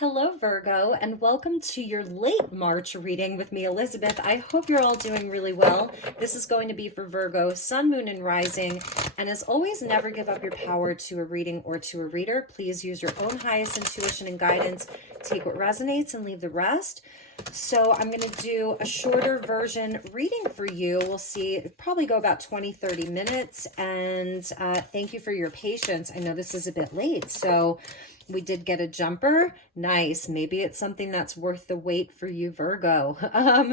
Hello, Virgo, and welcome to your late March reading with me, Elizabeth. I hope you're all doing really well. This is going to be for Virgo, Sun, Moon, and Rising. And as always, never give up your power to a reading or to a reader. Please use your own highest intuition and guidance. Take what resonates and leave the rest. So I'm going to do a shorter version reading for you. We'll see, probably go about 20-30 minutes. And thank you for your patience. I know this is a bit late, so we did get a jumper. Nice. Maybe it's something that's worth the wait for you, Virgo.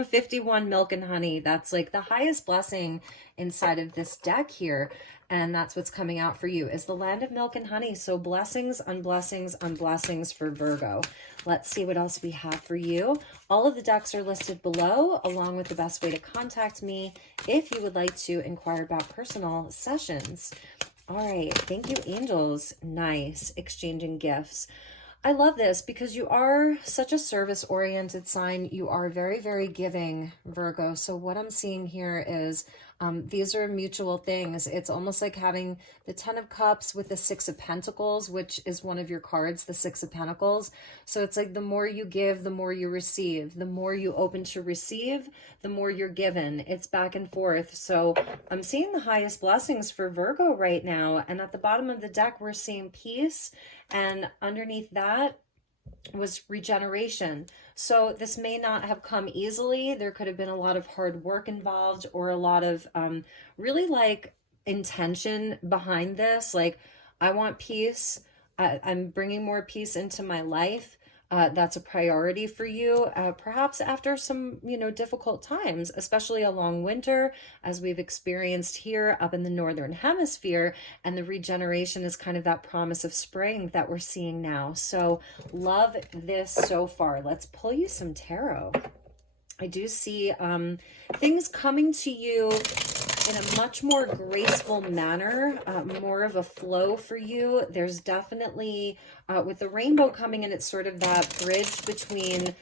51 milk and honey. That's like the highest blessing inside of this deck here. And that's what's coming out for you is the land of milk and honey. So blessings on blessings on blessings for Virgo. Let's see what else we have for you. All of the decks are listed below, along with the best way to contact me if you would like to inquire about personal sessions. All right. Thank you, angels. Nice. Exchanging gifts. I love this because you are such a service-oriented sign. You are very, very giving, Virgo. So what I'm seeing here is these are mutual things. It's almost like having the 10 of Cups with the 6 of Pentacles, which is one of your cards, the 6 of Pentacles. So it's like the more you give, the more you receive. The more you open to receive, the more you're given. It's back and forth. So I'm seeing the highest blessings for Virgo right now. And at the bottom of the deck, we're seeing peace. And underneath that was regeneration. So this may not have come easily. There could have been a lot of hard work involved, or a lot of really like intention behind this. Like, I want peace. I'm bringing more peace into my life. That's a priority for you, perhaps after some, difficult times, especially a long winter, as we've experienced here up in the Northern Hemisphere. And the regeneration is kind of that promise of spring that we're seeing now. So love this so far. Let's pull you some tarot. I do see things coming to you in a much more graceful manner, more of a flow for you. There's definitely, with the rainbow coming in, it's sort of that bridge between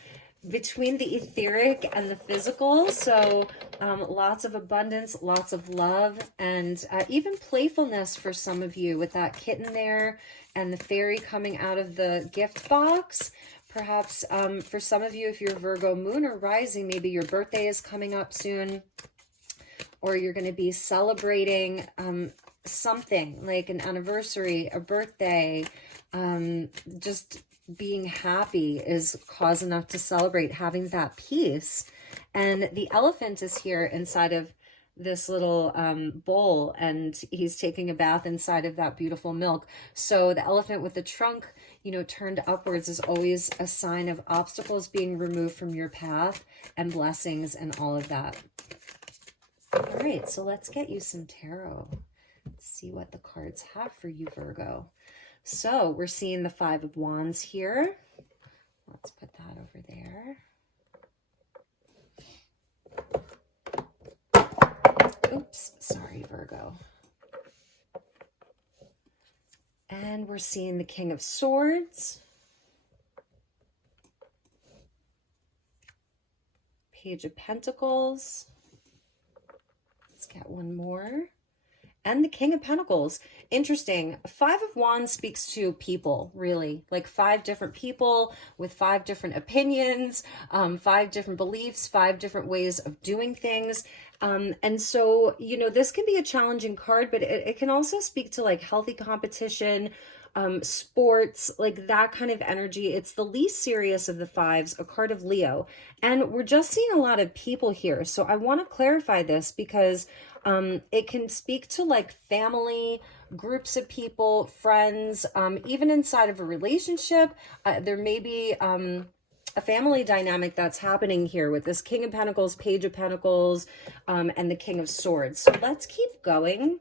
the etheric and the physical. So lots of abundance, lots of love, and even playfulness for some of you with that kitten there and the fairy coming out of the gift box. Perhaps for some of you, if you're Virgo moon or rising, maybe your birthday is coming up soon, or you're going to be celebrating something like an anniversary, a birthday. Just being happy is cause enough to celebrate, having that peace. And the elephant is here inside of this little bowl, and he's taking a bath inside of that beautiful milk. So the elephant with the trunk, turned upwards, is always a sign of obstacles being removed from your path and blessings and all of that. All right, so let's get you some tarot. Let's see what the cards have for you, Virgo. So we're seeing the 5 of Wands here. Let's put that over there. Oops, sorry, Virgo. And we're seeing the King of Swords, Page of Pentacles. Let's get one more. And the King of Pentacles. Interesting. 5 of Wands speaks to people, really. Like 5 different people with 5 different opinions, 5 different beliefs, 5 different ways of doing things. And so, this can be a challenging card, but it can also speak to like healthy competition, sports, like that kind of energy. It's the least serious of the 5s, a card of Leo. And we're just seeing a lot of people here. So I want to clarify this because it can speak to like family, groups of people, friends, even inside of a relationship. There may be a family dynamic that's happening here with this King of Pentacles, Page of Pentacles, and the King of Swords. So let's keep going.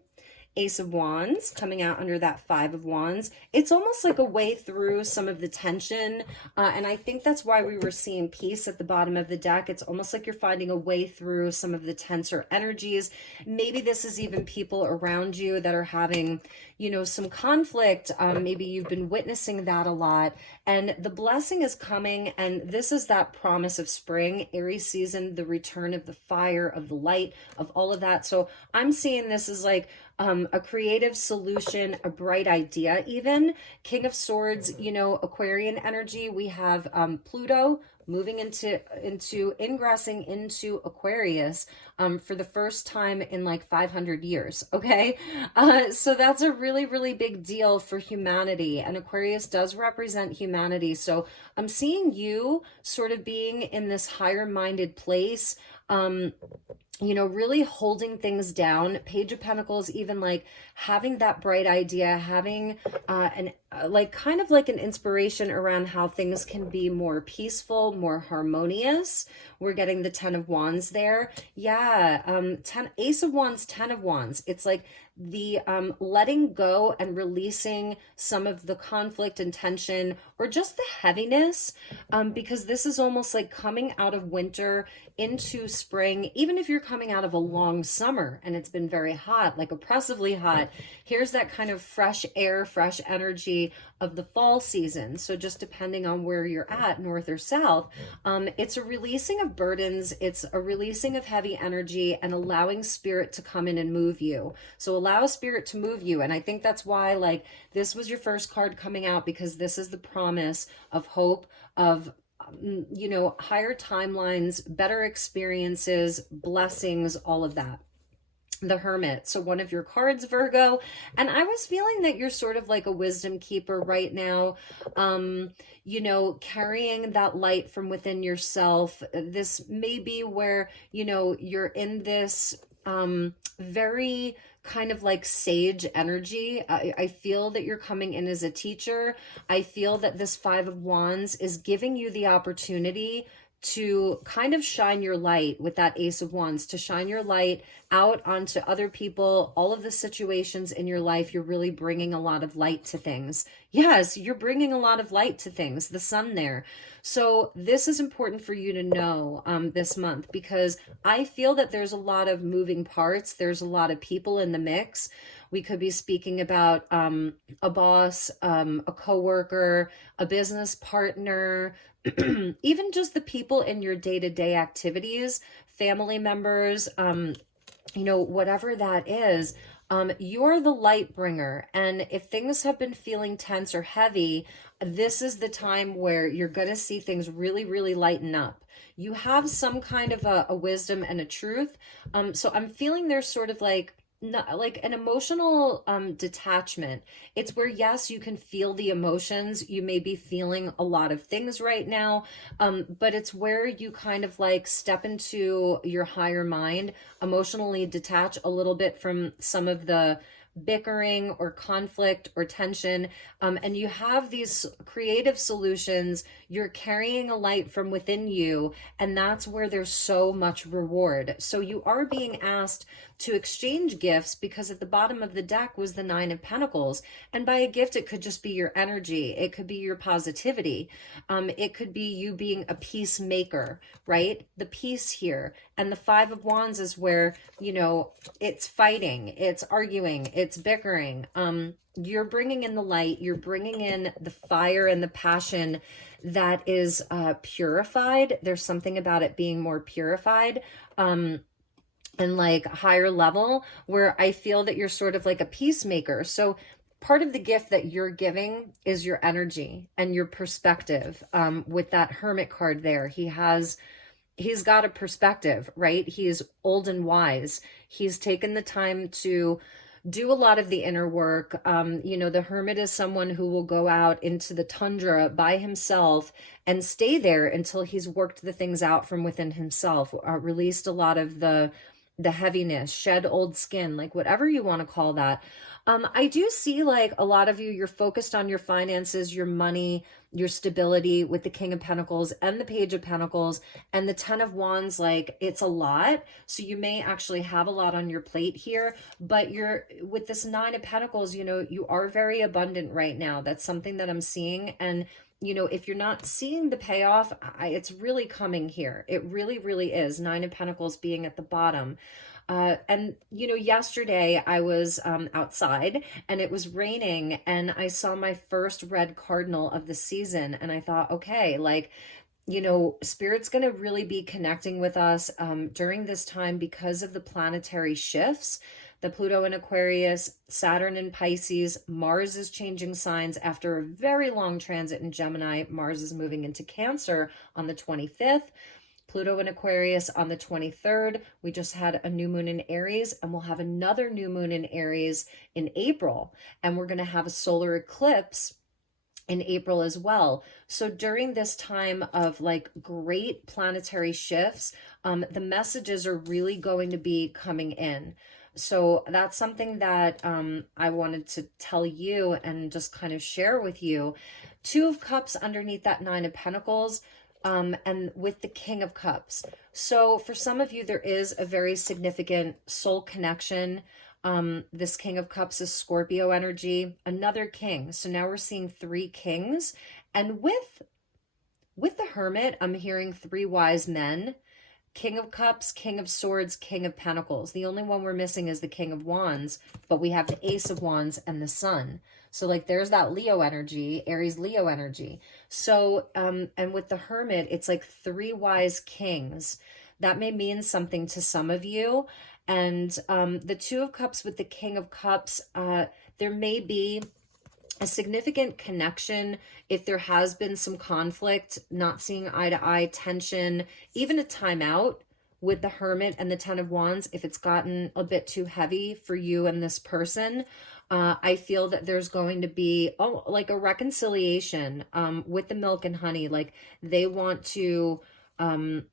Ace of Wands coming out under that 5 of Wands. It's almost like a way through some of the tension. And I think that's why we were seeing peace at the bottom of the deck. It's almost like you're finding a way through some of the tenser energies. Maybe this is even people around you that are having, some conflict. Maybe you've been witnessing that a lot. And the blessing is coming. And this is that promise of spring, Aries season, the return of the fire, of the light, of all of that. So I'm seeing this as like a creative solution, a bright idea even. King of Swords, Aquarian energy. We have Pluto moving into ingressing into Aquarius for the first time in like 500 years. Okay. So that's a really, really big deal for humanity. And Aquarius does represent humanity. So I'm seeing you sort of being in this higher minded place. Really holding things down. Page of Pentacles, even like having that bright idea, having like kind of like an inspiration around how things can be more peaceful, more harmonious. We're getting the 10 of Wands there. Yeah, Ace of Wands, 10 of Wands. It's like the letting go and releasing some of the conflict and tension or just the heaviness, because this is almost like coming out of winter into spring. Even if you're coming out of a long summer and it's been very hot, like oppressively hot, here's that kind of fresh air, fresh energy of the fall season. So just depending on where you're at, north or south, it's a releasing of burdens, it's a releasing of heavy energy and allowing spirit to come in and move you. So allow spirit to move you. And I think that's why like this was your first card coming out, because this is the promise of hope, of higher timelines, better experiences, blessings, all of that. The Hermit, so one of your cards, Virgo. And I was feeling that you're sort of like a wisdom keeper right now, carrying that light from within yourself. This may be where you're in this very kind of like sage energy. I feel that you're coming in as a teacher. I feel that this 5 of Wands is giving you the opportunity to kind of shine your light with that Ace of Wands, to shine your light out onto other people, all of the situations in your life. You're really bringing a lot of light to things. Yes, you're bringing a lot of light to things, the sun there. So this is important for you to know this month, because I feel that there's a lot of moving parts. There's a lot of people in the mix. We could be speaking about a boss, a coworker, a business partner, even just the people in your day-to-day activities, family members, whatever that is. You're the light bringer. And if things have been feeling tense or heavy, this is the time where you're going to see things really, really lighten up. You have some kind of a wisdom and a truth. So I'm feeling there's sort of like an emotional detachment. It's where, yes, you can feel the emotions. You may be feeling a lot of things right now, but it's where you kind of like step into your higher mind, emotionally detach a little bit from some of the bickering or conflict or tension, and you have these creative solutions. You're carrying a light from within you, and that's where there's so much reward. So you are being asked to exchange gifts, because at the bottom of the deck was the 9 of Pentacles, and by a gift it could just be your energy, it could be your positivity, it could be you being a peacemaker, right? The peace here. And the 5 of Wands is where it's fighting, it's arguing, it's bickering. You're bringing in the light, you're bringing in the fire and the passion that is purified. There's something about it being more purified, and like higher level, where I feel that you're sort of like a peacemaker. So part of the gift that you're giving is your energy and your perspective. With that Hermit card there, he's got a perspective, right? He's old and wise. He's taken the time to do a lot of the inner work. The Hermit is someone who will go out into the tundra by himself and stay there until he's worked the things out from within himself, released a lot of the heaviness, shed old skin, like whatever you want to call that. I do see like a lot of you're focused on your finances, your money, your stability with the King of Pentacles and the Page of Pentacles and the 10 of Wands. Like it's a lot. So you may actually have a lot on your plate here, but you're with this 9 of Pentacles, you are very abundant right now. That's something that I'm seeing. And if you're not seeing the payoff, it's really coming here. It really, really is. 9 of Pentacles being at the bottom. And yesterday I was outside and it was raining and I saw my first red cardinal of the season. And I thought, okay, like, Spirit's going to really be connecting with us during this time because of the planetary shifts. the Pluto in Aquarius, Saturn in Pisces, Mars is changing signs after a very long transit in Gemini. Mars is moving into Cancer on the 25th. Pluto in Aquarius on the 23rd. We just had a new moon in Aries, and we'll have another new moon in Aries in April. And we're going to have a solar eclipse in April as well. So during this time of like great planetary shifts, the messages are really going to be coming in. So that's something that I wanted to tell you and just kind of share with you. Two of Cups underneath that Nine of Pentacles, and with the King of Cups. So for some of you, there is a very significant soul connection. This King of Cups is Scorpio energy, another king. So now we're seeing three kings. And with the Hermit, I'm hearing three wise men. King of Cups, King of Swords, King of Pentacles. The only one we're missing is the King of Wands, but we have the Ace of Wands and the Sun. So like there's that Leo energy, Aries Leo energy. So, and with the Hermit, it's like three wise kings. That may mean something to some of you. And the Two of Cups with the King of Cups, there may be a significant connection if there has been some conflict, not seeing eye to eye, tension, even a timeout with the Hermit and the Ten of Wands. If it's gotten a bit too heavy for you and this person, I feel that there's going to be like a reconciliation with the Milk and Honey. Like they want to come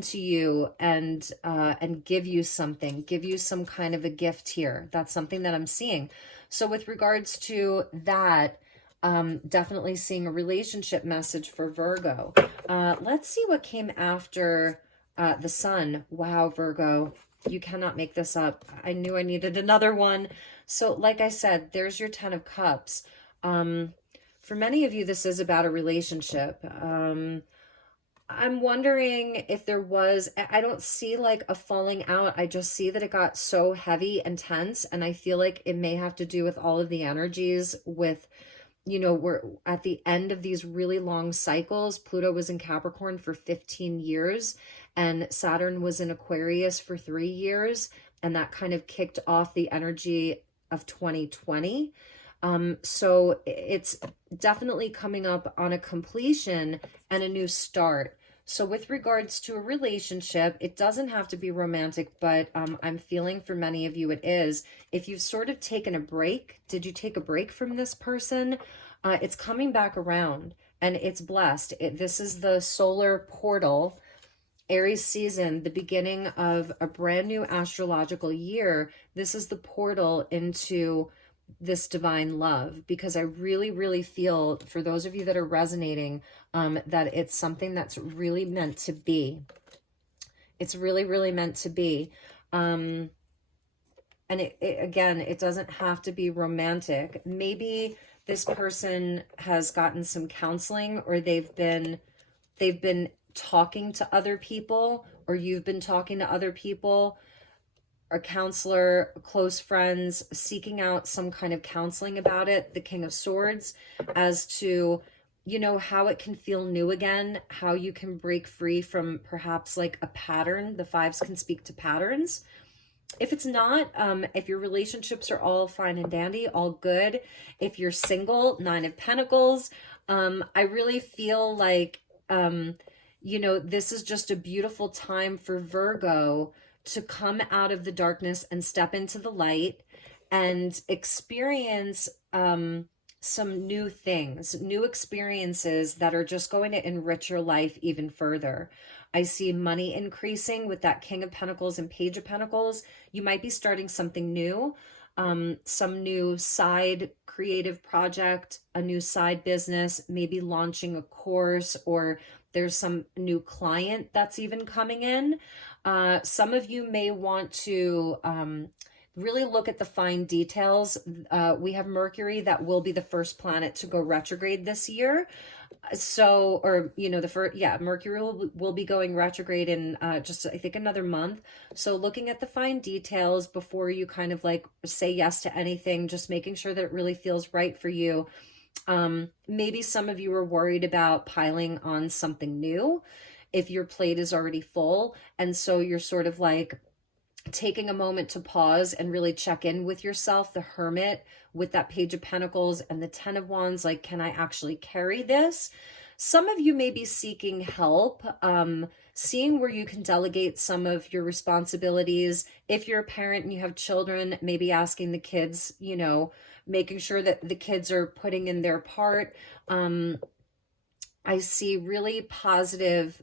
to you and give you something, give you some kind of a gift here. That's something that I'm seeing. So with regards to that, definitely seeing a relationship message for Virgo. Let's see what came after the Sun. Wow, Virgo, you cannot make this up. I knew I needed another one. So like I said, there's your Ten of Cups. For many of you, this is about a relationship. I'm wondering if there was, I don't see like a falling out. I just see that it got so heavy and tense. And I feel like it may have to do with all of the energies with, you know, we're at the end of these really long cycles. Pluto was in Capricorn for 15 years and Saturn was in Aquarius for 3 years. And that kind of kicked off the energy of 2020. So it's definitely coming up on a completion and a new start. So with regards to a relationship, it doesn't have to be romantic, but I'm feeling for many of you it is. If you've sort of taken a break, did you take a break from this person? It's coming back around and it's blessed. This is the solar portal, Aries season, the beginning of a brand new astrological year. This is the portal into this divine love, because I really, really feel for those of you that are resonating, that it's something that's really meant to be. It's really, really meant to be. And again, it doesn't have to be romantic. Maybe this person has gotten some counseling, or they've been talking to other people, or you've been talking to other people, a counselor, close friends, seeking out some kind of counseling about it. The King of Swords, as to, you know, how it can feel new again, how you can break free from perhaps like a pattern. The fives can speak to patterns. If it's not, if your relationships are all fine and dandy, all good. If you're single, Nine of Pentacles, I really feel like, you know, this is just a beautiful time for Virgo to come out of the darkness and step into the light and experience some new things, new experiences that are just going to enrich your life even further. I see money increasing with that King of Pentacles and Page of Pentacles. You might be starting something new, some new side creative project, a new side business, maybe launching a course, or there's some new client that's even coming in. Some of you may want to really look at the fine details. We have Mercury that will be the first planet to go retrograde this year. So, or, you know, Mercury will be going retrograde in just, I think, another month. So looking at the fine details before you kind of like say yes to anything, just making sure that it really feels right for you. Maybe some of you are worried about piling on something new if your plate is already full. And so you're sort of like, taking a moment to pause and really check in with yourself. The Hermit with that Page of Pentacles and the Ten of Wands, like, can I actually carry this? Some of you may be seeking help, seeing where you can delegate some of your responsibilities. If you're a parent and you have children, maybe asking the kids, you know, making sure that the kids are putting in their part. I see really positive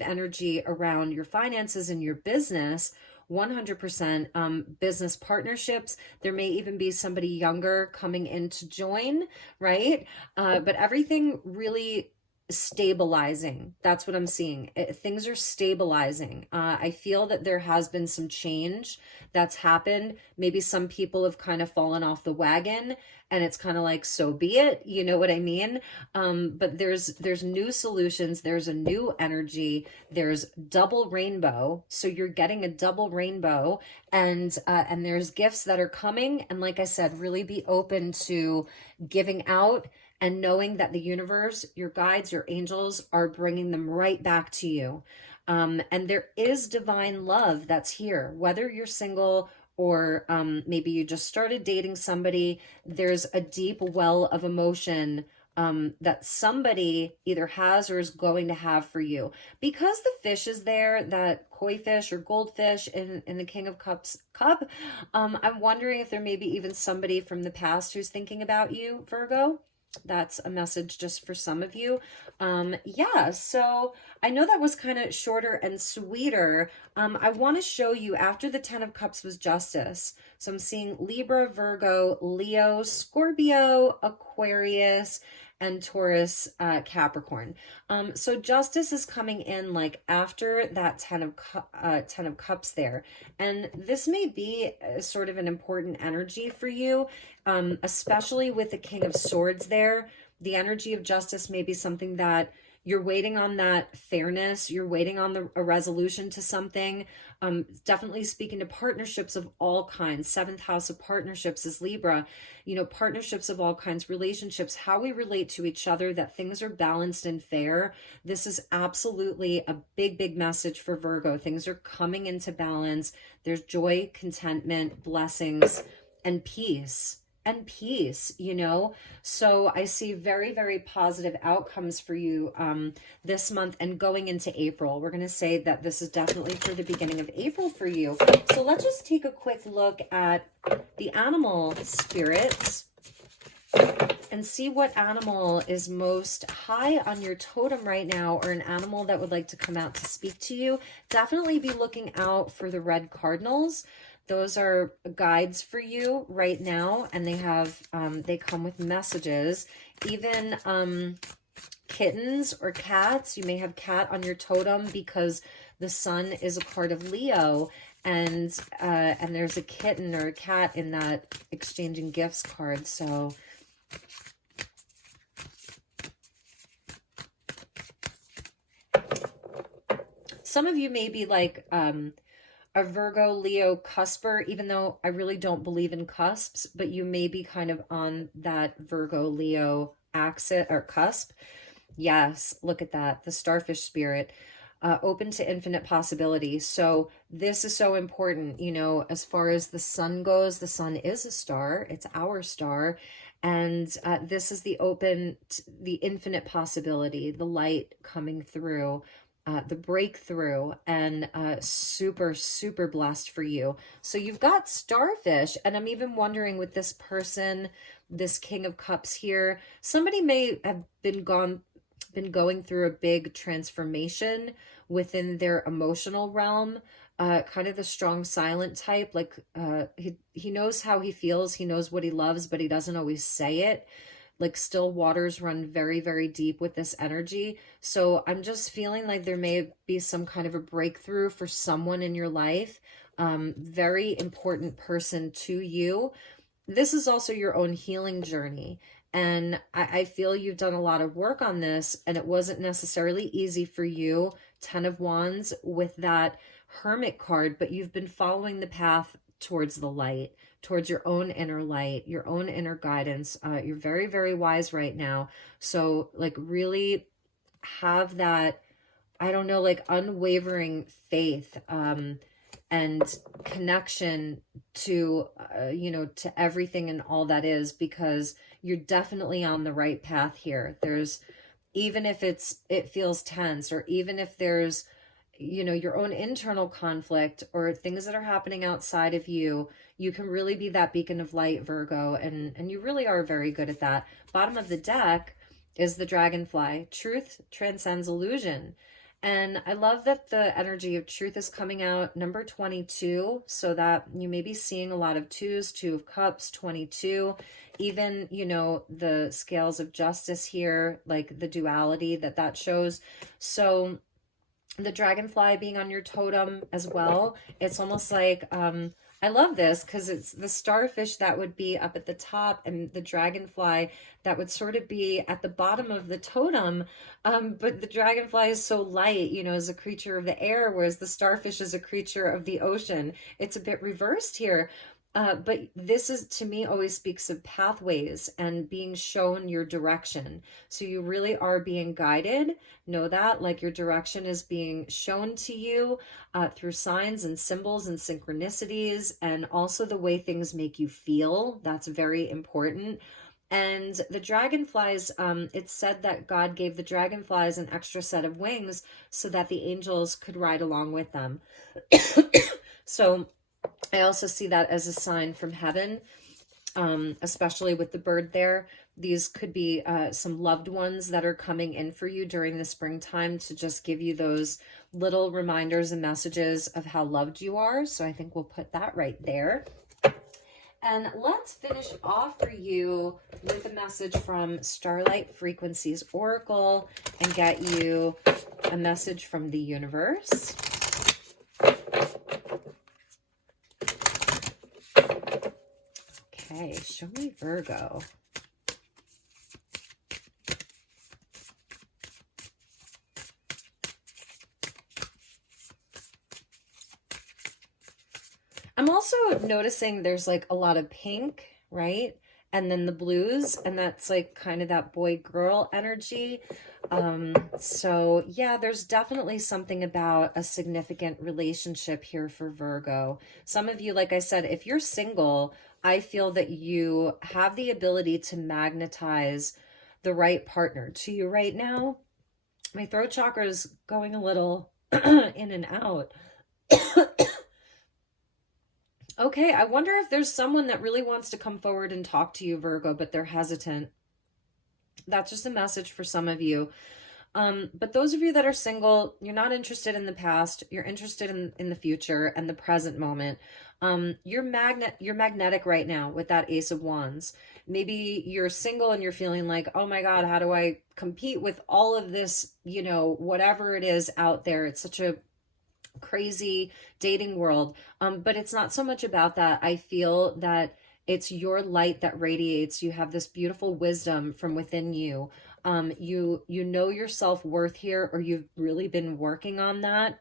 energy around your finances and your business. 100% business partnerships. There may even be somebody younger coming in to join, right? But everything really stabilizing. That's what I'm seeing. Things are stabilizing. I feel that there has been some change that's happened. Maybe some people have kind of fallen off the wagon, and it's kind of like, so be it, you know what I mean? But there's new solutions, there's a new energy, there's double rainbow. So you're getting a double rainbow, and there's gifts that are coming. And like I said, really be open to giving out and knowing that the universe, your guides, your angels are bringing them right back to you. And there is divine love that's here, whether you're single or maybe you just started dating somebody. There's a deep well of emotion that somebody either has or is going to have for you. Because the fish is there, that koi fish or goldfish in the King of Cups cup, I'm wondering if there may be even somebody from the past who's thinking about you, Virgo. That's a message just for some of you. Yeah, so I know that was kind of shorter and sweeter. I want to show you, after the Ten of Cups was Justice. So I'm seeing Libra, Virgo, Leo, Scorpio, Aquarius, and Taurus, Capricorn. So Justice is coming in like after that Ten of Cups there. And this may be sort of an important energy for you. Especially with the King of Swords there. The energy of justice may be something that you're waiting on, that fairness, you're waiting on a resolution to something. Definitely speaking to partnerships of all kinds. Seventh house of partnerships is Libra. You know, partnerships of all kinds, relationships, how we relate to each other, that things are balanced and fair. This is absolutely a big message for Virgo. Things are coming into balance. There's joy, contentment, blessings, and peace. You know, so I see very positive outcomes for you this month and going into April. We're going to say that this is definitely for the beginning of April for you. So let's just take a quick look at the animal spirits and see what animal is most high on your totem right now, or an animal that would like to come out to speak to you. Definitely be looking out for the red cardinals. Those are guides for you right now, and they have they come with messages. Even kittens or cats. You may have cat on your totem because the sun is a part of Leo, and there's a kitten or a cat in that exchanging gifts card. So some of you may be like a Virgo Leo cusper, even though I really don't believe in cusps, but you may be kind of on that Virgo Leo axis or cusp. Yes, look at that, the starfish spirit, open to infinite possibilities. So this is so important, you know, as far as the sun goes. The sun is a star, it's our star, and this is the infinite possibility, the light coming through. The breakthrough, and super blessed for you. So you've got starfish, and I'm even wondering with this person, this King of Cups here, somebody may have been going through a big transformation within their emotional realm, kind of the strong silent type, like he knows how he feels, he knows what he loves, but he doesn't always say it. Like still waters run very deep with this energy. So I'm just feeling like there may be some kind of a breakthrough for someone in your life. Very important person to you. This is also your own healing journey. And I feel you've done a lot of work on this, and it wasn't necessarily easy for you. Ten of Wands with that Hermit card, but you've been following the path towards the light, towards your own inner light, your own inner guidance. You're very wise right now. So like really have that, I don't know, like unwavering faith and connection to, you know, to everything and all that is, because you're definitely on the right path here. There's, even if it feels tense, or even if there's, you know, your own internal conflict or things that are happening outside of you, you can really be that beacon of light, Virgo, and you really are very good at that. Bottom of the deck is the dragonfly. Truth transcends illusion. And I love that the energy of truth is coming out, number 22, so that you may be seeing a lot of twos, 2 of cups, 22, even, you know, the scales of justice here, like the duality that shows. So the dragonfly being on your totem as well, it's almost like, I love this because it's the starfish that would be up at the top and the dragonfly that would sort of be at the bottom of the totem. But the dragonfly is so light, you know, as a creature of the air, whereas the starfish is a creature of the ocean. It's a bit reversed here. But this is, to me, always speaks of pathways and being shown your direction. So you really are being guided. Know that, like, your direction is being shown to you through signs and symbols and synchronicities, and also the way things make you feel. That's very important. And the dragonflies, it's said that God gave the dragonflies an extra set of wings so that the angels could ride along with them. So I also see that as a sign from heaven, especially with the bird there. These could be some loved ones that are coming in for you during the springtime to just give you those little reminders and messages of how loved you are. So I think we'll put that right there. And let's finish off for you with a message from Starlight Frequencies Oracle and get you a message from the universe. Okay, show me Virgo. I'm also noticing there's like a lot of pink, right? And then the blues, and that's like kind of that boy-girl energy. So yeah, there's definitely something about a significant relationship here for Virgo. Some of you, like I said, if you're single, I feel that you have the ability to magnetize the right partner to you right now. My throat chakra is going a little in and out. Okay, I wonder if there's someone that really wants to come forward and talk to you, Virgo, but they're hesitant. That's just a message for some of you. But those of you that are single, you're not interested in the past, you're interested in the future and the present moment. You're magnetic right now with that Ace of Wands. Maybe you're single and you're feeling like, oh my God, how do I compete with all of this, you know, whatever it is out there? It's such a crazy dating world. But it's not so much about that. I feel that it's your light that radiates. You have this beautiful wisdom from within you. You know your self-worth here, or you've really been working on that.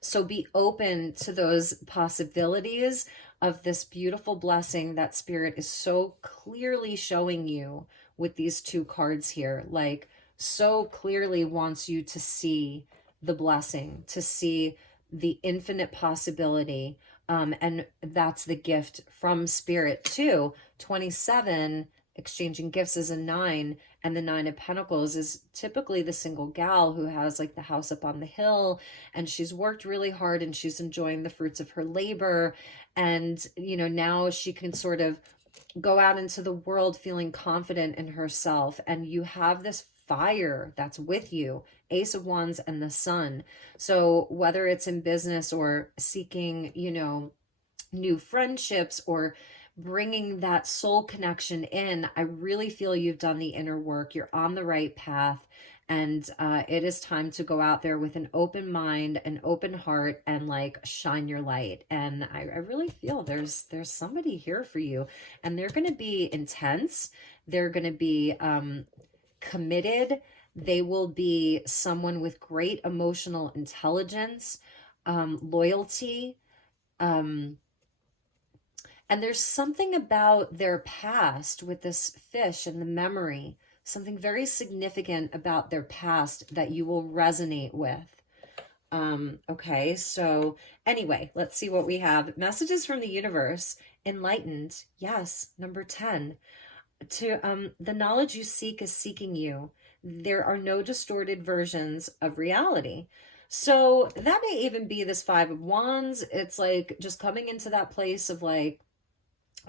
So be open to those possibilities of this beautiful blessing that Spirit is so clearly showing you with these two cards here. Like, so clearly wants you to see the blessing, to see the infinite possibility. And that's the gift from Spirit too. 27, exchanging gifts, is a 9, and the 9 of Pentacles is typically the single gal who has like the house up on the hill, and she's worked really hard and she's enjoying the fruits of her labor. And, you know, now she can sort of go out into the world feeling confident in herself. And you have this fire that's with you, Ace of Wands and the Sun. So whether it's in business or seeking, you know, new friendships or bringing that soul connection in, I really feel you've done the inner work. You're on the right path. And it is time to go out there with an open mind, an open heart, and like shine your light. And I really feel there's somebody here for you, and they're going to be intense. They're going to be committed. They will be someone with great emotional intelligence, loyalty. And there's something about their past with this fish and the memory, something very significant about their past that you will resonate with. Okay, so anyway, let's see what we have. Messages from the universe. Enlightened. Yes, number 10. To the knowledge you seek is seeking you. There are no distorted versions of reality. So that may even be this Five of Wands. It's like just coming into that place of like,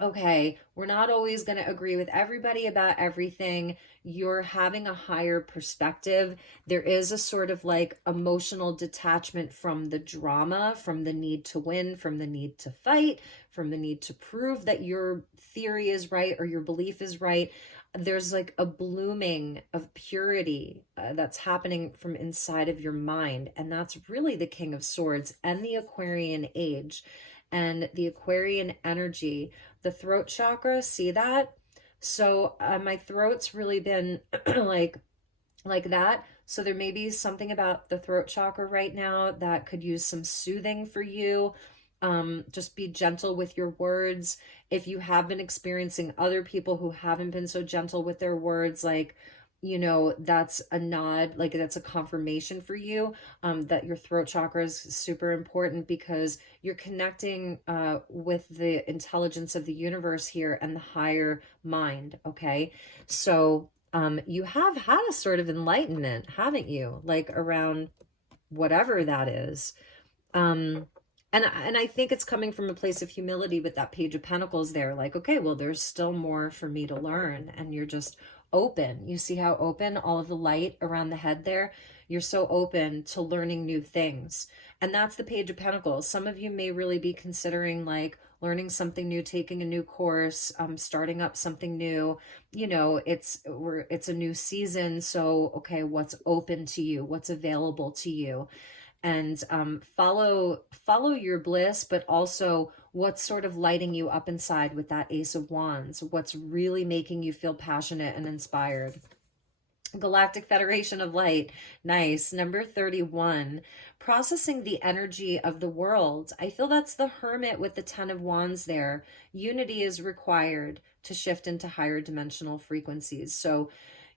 okay, we're not always going to agree with everybody about everything. You're having a higher perspective. There is a sort of like emotional detachment from the drama, from the need to win, from the need to fight, from the need to prove that your theory is right or your belief is right. There's like a blooming of purity that's happening from inside of your mind. And that's really the King of Swords and the Aquarian age and the Aquarian energy. The throat chakra, see that? So my throat's really been like that. So there may be something about the throat chakra right now that could use some soothing for you. Just be gentle with your words. If you have been experiencing other people who haven't been so gentle with their words, like, you know, that's a nod, like that's a confirmation for you, that your throat chakra is super important because you're connecting with the intelligence of the universe here and the higher mind. Okay. So you have had a sort of enlightenment, haven't you? Like around whatever that is. And I think it's coming from a place of humility with that Page of Pentacles there. Like, okay, well, there's still more for me to learn. And you're just open. You see how open all of the light around the head there? You're so open to learning new things. And that's the Page of Pentacles. Some of you may really be considering like learning something new, taking a new course, starting up something new. You know, it's a new season. So, okay, what's open to you? What's available to you? And follow your bliss, but also what's sort of lighting you up inside with that Ace of Wands, what's really making you feel passionate and inspired. Galactic Federation of Light, nice. Number 31, processing the energy of the world. I feel that's the Hermit with the 10 of Wands there. Unity is required to shift into higher dimensional frequencies. So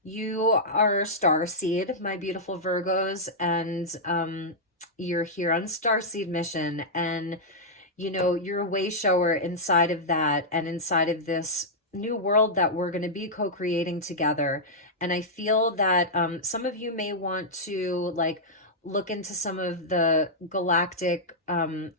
you are starseed, my beautiful Virgos, and you're here on starseed mission, and you know you're a way shower inside of that and inside of this new world that we're going to be co-creating together. And I feel that some of you may want to like look into some of the galactic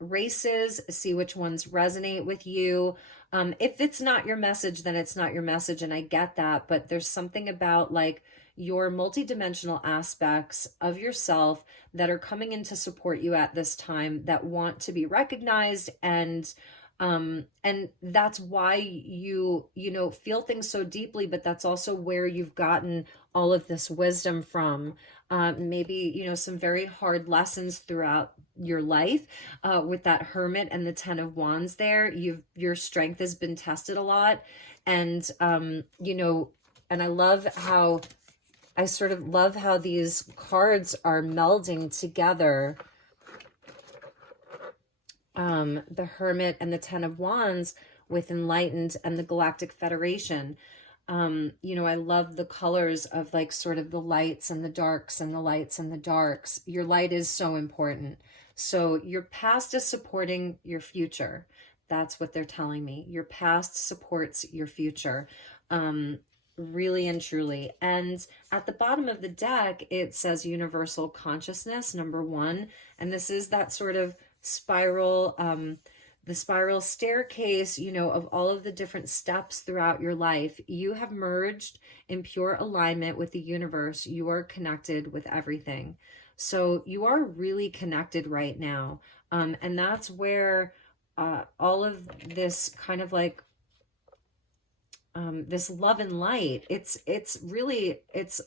races, see which ones resonate with you. If it's not your message, then it's not your message, and I get that. But there's something about like your multidimensional aspects of yourself that are coming in to support you at this time that want to be recognized, and that's why you know feel things so deeply, but that's also where you've gotten all of this wisdom from. Maybe you know some very hard lessons throughout your life with that Hermit and the 10 of Wands there. Your strength has been tested a lot, and you know, and I sort of love how these cards are melding together. The Hermit and the 10 of Wands with Enlightened and the Galactic Federation. You know, I love the colors of like sort of the lights and the darks and the lights and the darks. Your light is so important. So your past is supporting your future. That's what they're telling me. Your past supports your future. Really and truly. And at the bottom of the deck, it says universal consciousness, number 1. And this is that sort of spiral, the spiral staircase, you know, of all of the different steps throughout your life. You have merged in pure alignment with the universe. You are connected with everything. So you are really connected right now. And that's where all of this kind of like this love and light, it's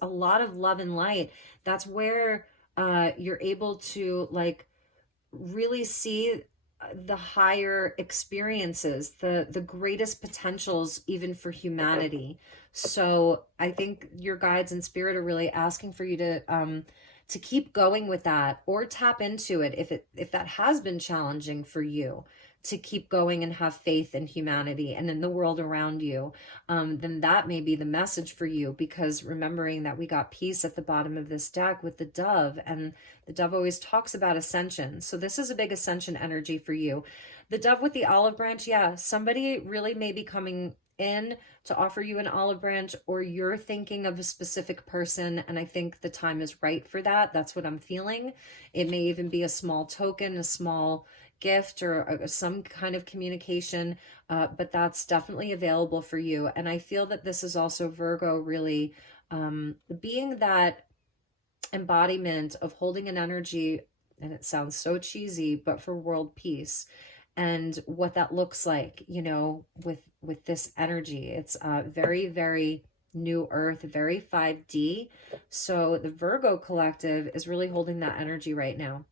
a lot of love and light. That's where you're able to like really see the higher experiences, the greatest potentials even for humanity. So I think your guides and spirit are really asking for you to keep going with that, or tap into it if that has been challenging for you. to keep going and have faith in humanity and in the world around you, then that may be the message for you, because remembering that we got peace at the bottom of this deck with the dove, and the dove always talks about ascension. So this is a big ascension energy for you. The dove with the olive branch, yeah, somebody really may be coming in to offer you an olive branch, or you're thinking of a specific person, and I think the time is right for that. That's what I'm feeling. It may even be a small token, a small gift, or some kind of communication, but that's definitely available for you. And I feel that this is also Virgo really being that embodiment of holding an energy, and it sounds so cheesy, but for world peace, and what that looks like, you know, with this energy. It's very, very new earth, very 5D. So the Virgo collective is really holding that energy right now,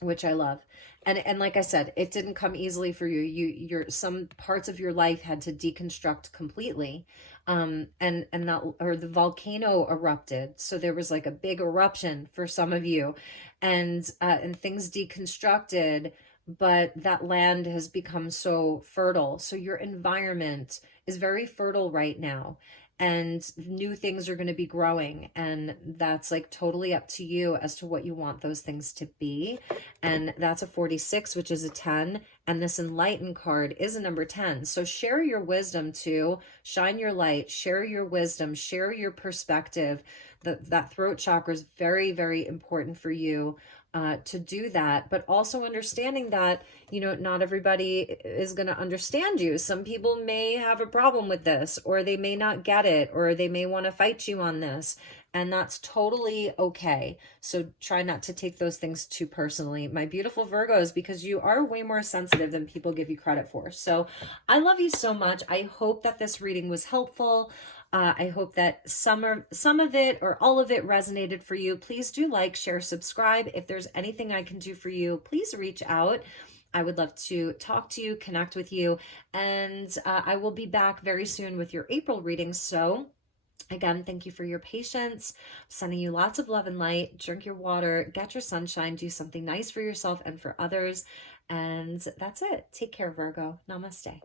which I love. And like I said, it didn't come easily for you. Your some parts of your life had to deconstruct completely. And that, or the volcano erupted. So there was like a big eruption for some of you, and things deconstructed, but that land has become so fertile. So your environment is very fertile right now, and new things are going to be growing, and that's like totally up to you as to what you want those things to be. And that's a 46, which is a 10, and this enlighten card is a number 10. So share your wisdom too, shine your light, share your wisdom, share your perspective. That throat chakra is very, very important for you to do that, but also understanding that, you know, not everybody is going to understand you. Some people may have a problem with this, or they may not get it, or they may want to fight you on this, and that's totally okay. So try not to take those things too personally, my beautiful Virgos, because you are way more sensitive than people give you credit for. So I love you so much. I hope that this reading was helpful. I hope that some of it or all of it resonated for you. Please do like, share, subscribe. If there's anything I can do for you, please reach out. I would love to talk to you, connect with you, and I will be back very soon with your April readings. So again, thank you for your patience. I'm sending you lots of love and light. Drink your water, get your sunshine, do something nice for yourself and for others. And that's it. Take care, Virgo. Namaste.